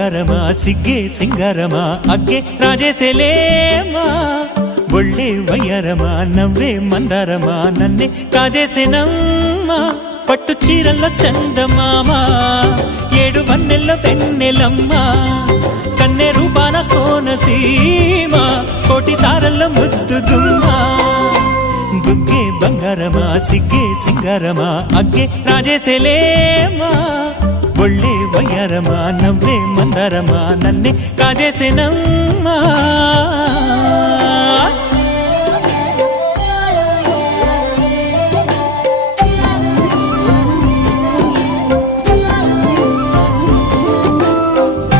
బంగారమా సిగ్గే సింగారమా అగ్గే రాజేసేలేమా ఒళ్ళే వయ్యారమా నవ్వే మందారమా నన్నే కాజేసేనమ్మా పట్టు చీరల్లో చందమామ ఏడు వన్నెల్లో వెన్నెలమ్మా కన్నె రూపాన కోనసీమ కోటి తారల్లో ముద్దుగుమ్మా బుగ్గే బంగారమా సిగ్గే సింగారమా అగ్గే రాజేసేలేమా ఒళ్ళే వయ్యారమా నవ్వే మందారమా నన్నే కాజేసేనమ్మా